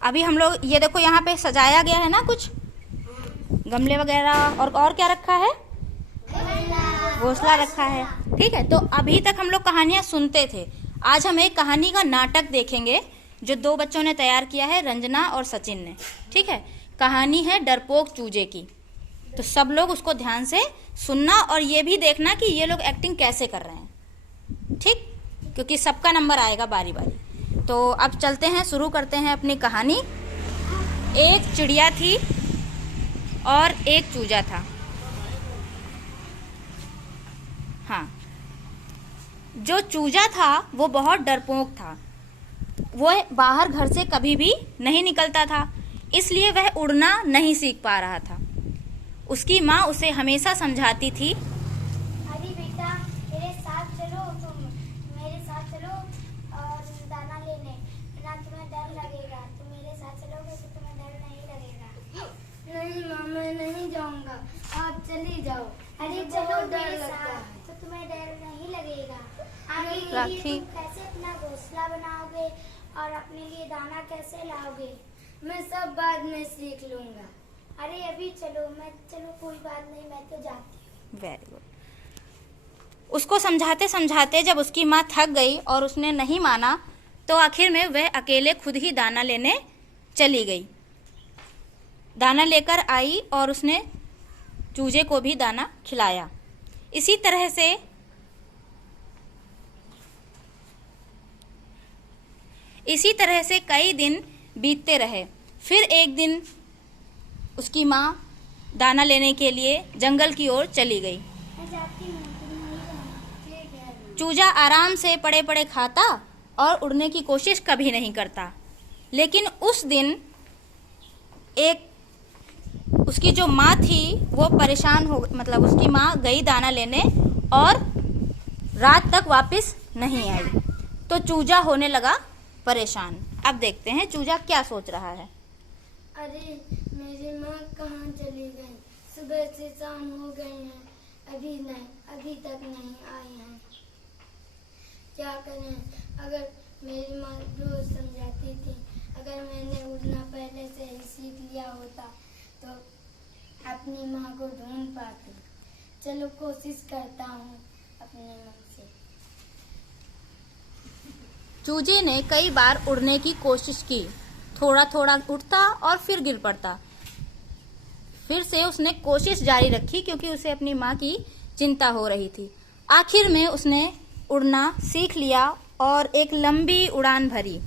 अभी हम लोग ये देखो यहाँ पे सजाया गया है ना, कुछ गमले वगैरह, और क्या रखा है, घोंसला रखा है। ठीक है, तो अभी तक हम लोग कहानियां सुनते थे। आज हम एक कहानी का नाटक देखेंगे जो दो बच्चों ने तैयार किया है, रंजना और सचिन ने। ठीक है, कहानी है डरपोक चूजे की। तो सब लोग उसको ध्यान से सुनना और ये भी देखना कि ये लोग एक्टिंग कैसे कर रहे हैं। ठीक, क्योंकि सबका नंबर आएगा बारी बारी। तो अब चलते हैं, शुरू करते हैं अपनी कहानी। एक चिड़िया थी और एक चूजा था। हाँ, जो चूजा था वो बहुत डरपोक था। वो बाहर घर से कभी भी नहीं निकलता था, इसलिए वह उड़ना नहीं सीख पा रहा था। उसकी माँ उसे हमेशा समझाती थी, अरे बेटा, मेरे साथ चलो, तुम मेरे साथ चलो और दाना लेने, ना तुम्हें डर लगेगा। तुम मेरे साथ चलोगे तो तुम्हें डर नहीं लगेगा। नहीं माँ, मैं नहीं जाऊंगा, आप चली जाओ। अरे चलो मेरे साथ, तो तुम्हें डर नहीं लगेगा। आगे के लिए तुम कैसे अपना घोंसला बनाओगे और अपने लिए दाना कैसे लाओगे? मैं सब बाद में सीख लूंगा। अरे अभी चलो, कोई बात नहीं, मैं तो जाती हूँ। Very good. उसको समझाते समझाते जब उसकी माँ थक गई और उसने नहीं माना, तो आखिर में वह अकेले खुद ही दाना लेने चली गई। दाना लेकर आई और उसने चूजे को भी दाना खिलाया। इसी तरह से कई दिन बीतते रहे। फिर एक दिन उसकी माँ दाना लेने के लिए जंगल की ओर चली गई। मैं जाती हूँ, तुम नहीं जाना। ठीक है। चूजा आराम से पड़े पड़े खाता और उड़ने की कोशिश कभी नहीं करता। लेकिन उस दिन उसकी जो माँ थी वो परेशान हो, मतलब उसकी माँ गई दाना लेने और रात तक वापस नहीं आई। तो चूजा होने लगा परेशान। अब देखते हैं चूजा क्या सोच रहा है। अरे मेरी माँ कहाँ चली गई? सुबह से शाम हो गई है, अभी तक नहीं आई हैं। क्या करें? अगर मेरी माँ रोज समझाती थी, अगर मैंने उड़ना पहले से ही सीख लिया होता तो अपनी माँ को ढूंढ पाती। चलो कोशिश करता हूँ अपने मन से। चूजे ने कई बार उड़ने की कोशिश की, थोड़ा थोड़ा उठता और फिर गिर पड़ता। फिर से उसने कोशिश जारी रखी क्योंकि उसे अपनी माँ की चिंता हो रही थी। आखिर में उसने उड़ना सीख लिया और एक लंबी उड़ान भरी।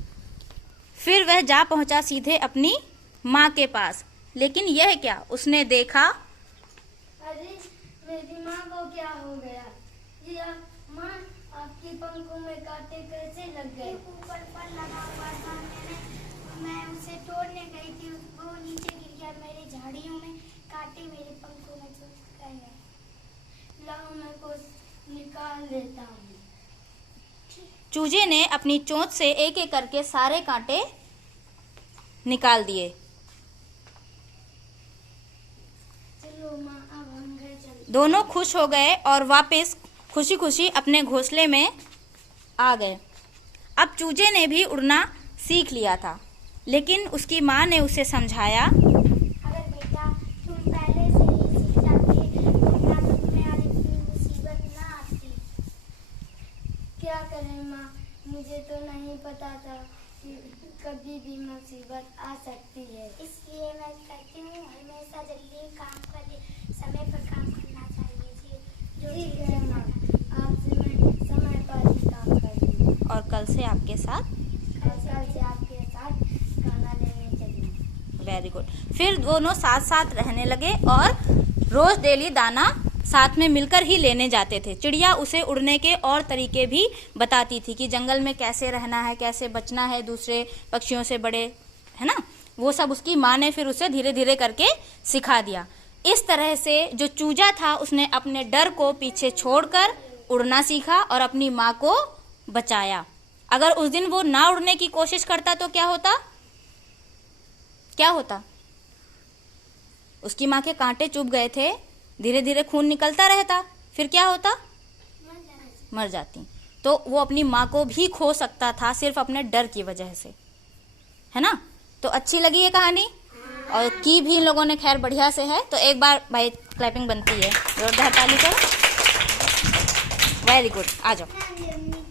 फिर वह जा पहुंचा सीधे अपनी माँ के पास। लेकिन यह क्या उसने देखा, अरे मेरी माँ को क्या हो गया? ये माँ, आपके पंखों में कांटे कैसे लग गए? ऊपर पर लगा हुआ था, मैं उसे तोड़ने गई थी, वो नीचे गिर गया। मेरे झाड़ियों में कांटे मेरे पंखों में चुभ गए हैं। लाओ मैं कुछ निकाल लेता हूँ। चूजे ने अपनी चोंच से एक एक करके सारे कांटे निकाल दिए। चलो माँ, अब हम घर चलते। दोनों खुश हो गए और वापस खुशी खुशी अपने घोंसले में आ गए। अब चूजे ने भी उड़ना सीख लिया था, लेकिन उसकी माँ ने उसे समझाया, अगर बेटा तुम पहले से ही सीख जाते उड़ना तो तुम्हें आज इतनी मुसीबत ना आती। क्या करें माँ, मुझे तो नहीं पता था कि कभी भी मुसीबत आ सकती है। इसलिए मैं कहती हूँ हमेशा जल्दी काम करे, समय पर काम करना चाहिए जी। जो ठीक चीज़ है माँ, आपसे मैं समय पर ही काम करूँगी और कल से आपके साथ। और कल से आपके साथ खाना लेने चलूँगी। Very good. फिर दोनों साथ साथ रहने लगे और रोज डेली दाना साथ में मिलकर ही लेने जाते थे। चिड़िया उसे उड़ने के और तरीके भी बताती थी कि जंगल में कैसे रहना है, कैसे बचना है दूसरे पक्षियों से, बड़े है ना, वो सब उसकी माँ ने फिर उसे धीरे धीरे करके सिखा दिया। इस तरह से जो चूजा था उसने अपने डर को पीछे छोड़कर उड़ना सीखा और अपनी माँ को बचाया। अगर उस दिन वो ना उड़ने की कोशिश करता तो क्या होता? उसकी माँ के कांटे चुभ गए थे, धीरे धीरे खून निकलता रहता, फिर क्या होता? मर जाती। तो वो अपनी माँ को भी खो सकता था सिर्फ अपने डर की वजह से, है ना। तो अच्छी लगी ये कहानी और की भी इन लोगों ने खैर बढ़िया से है। तो एक बार भाई क्लैपिंग बनती है, जोरदार ताली करो। वेरी गुड, आ जाओ।